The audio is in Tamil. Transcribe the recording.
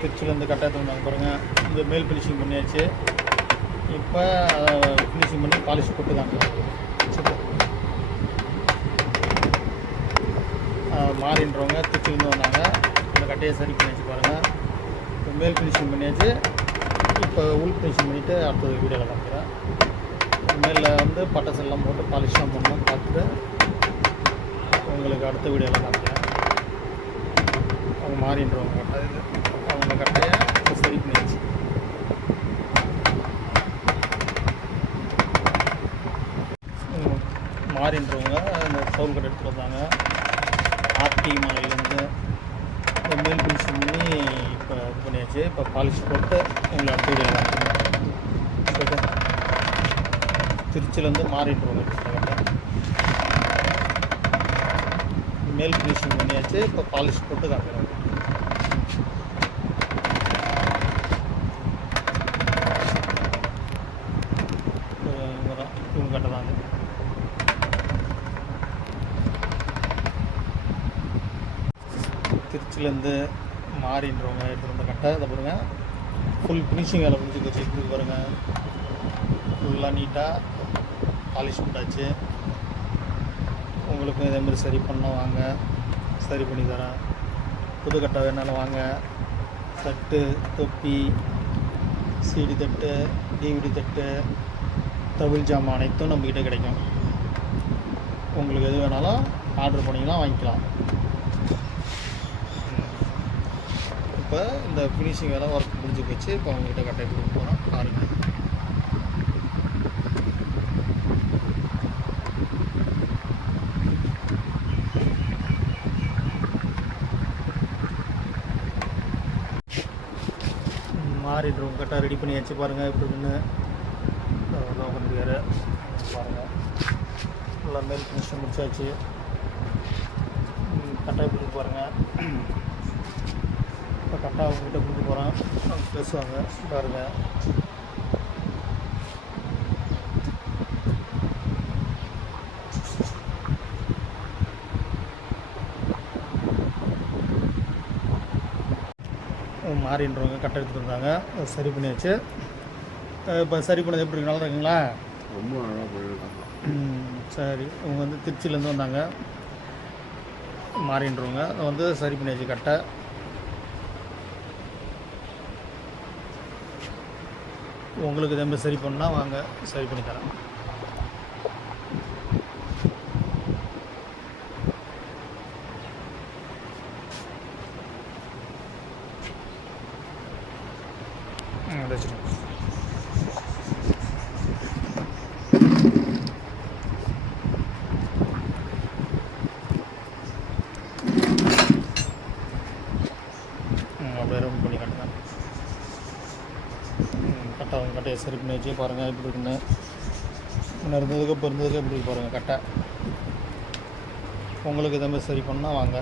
திருச்சியிலேருந்து கட்டாயத்தை வந்தாங்க பாருங்கள். இந்த மேல் ஃபினிஷிங் பண்ணியாச்சு. இப்போ ஃபினிஷிங் பண்ணி பாலிஷ் போட்டுதாங்க. மாறின்றவங்க திருச்சியிலேருந்து வந்தாங்க. இந்த கட்டையை சரி பண்ணியாச்சு பாருங்கள். இப்போ மேல் ஃபினிஷிங் பண்ணியாச்சு. இப்போ உள் ஃபினிஷிங் பண்ணிவிட்டு அடுத்தது வீடியோவில் காமிக்கிறேன். மேலே வந்து பட்டாசு எல்லாம் போட்டு பாலிஷ்லாம் பண்ணணும். பார்த்துட்டு உங்களுக்கு அடுத்த வீடியோவில் காமிக்கிறேன். அவங்க மாறின்றவங்க அவங்க கட்டையை சரி பண்ணியாச்சு. மாறின்றவங்க இந்த சவுல் கட்டை எடுத்துகிட்டு வந்தாங்க. ஆர்டி மாலையிலேருந்து இந்த மேல் ஃபினிஷிங் பண்ணி இப்போ இது பண்ணியாச்சு. இப்போ பாலிஷ் போட்டு உங்களை அடுத்த வீடியோவில் காமிக்கிறேன். திருச்சியிலேருந்து மாறின்றவங்க மேல் ஃபினிஷிங் பண்ணியாச்சு. இப்போ பாலிஷ் போட்டு காமிக்கிறோம். இவங்க கட்டை தாங்க. திருச்சியிலேருந்து மாறின்றவங்க எடுத்துகிட்டு வந்த கட்டை இதை பாருங்கள். ஃபுல் ஃபினிஷிங் வேலை முடிஞ்சு வச்சு இது பாருங்கள். ஃபுல்லாக நீட்டாக பாலிஷ் போட்டாச்சு. உங்களுக்கும் இதேமாதிரி சரி பண்ண வாங்க, சரி பண்ணி தரேன். புது கட்டை வேணாலும் வாங்க. தட்டு, தொப்பி, சிடி தட்டு, டிவிடி தட்டு, தவில் ஜாமான் அனைத்தும் நம்மக்கிட்ட கிடைக்கும். உங்களுக்கு எது வேணாலும் ஆர்டர் பண்ணிக்கலாம், வாங்கிக்கலாம். இப்போ இந்த ஃபினிஷிங் வேலை ஒர்க் முடிஞ்சு போச்சு. இப்போ அவங்ககிட்ட கட்டை கொடுக்க போகிறோம். பாருங்கள். மாறிடுறோம். கட்டை ரெடி பண்ணியாச்சு பாருங்கள். எப்படி இருக்குன்னு உட்காந்துருக்காரு பாருங்கள். நல்லா மேல் ஃபினிஷிங் முடிச்சாச்சு. கட்டை கொடுக்க பாருங்கள். இப்போ கட்டை அவங்ககிட்ட கொடுக்க போகிறோம். அவங்க பேசுவாங்க பாருங்கள். மாறின்றவங்க கட்டை எடுத்துகிட்டு இருந்தாங்க. சரி பண்ணியாச்சு. இப்போ சரி பண்ணது எப்படி இருக்கு? நல்லா இருக்குங்களா? ரொம்ப நல்லா போயிருக்காங்க. சரி. அவங்க வந்து திருச்சியிலேருந்து வந்தாங்க. மாறின்றவங்க வந்து சரி பண்ணியாச்சு கட்டை. உங்களுக்கு இதே சரி பண்ணால் வாங்க, சரி பண்ணி தரேன். அப்படியே ரவுண்ட் பண்ணி காட்டுறேன். கட்டை அவங்க கட்டையை சரி பண்ணி வச்சு பாருங்கள் எப்படி இருக்குன்னு. முன்னே இருந்ததுக்கு இப்போ இருந்ததுக்கு எப்படி பாருங்கள் கட்டை. உங்களுக்கு இதே மாதிரி சரி பண்ணால் வாங்க.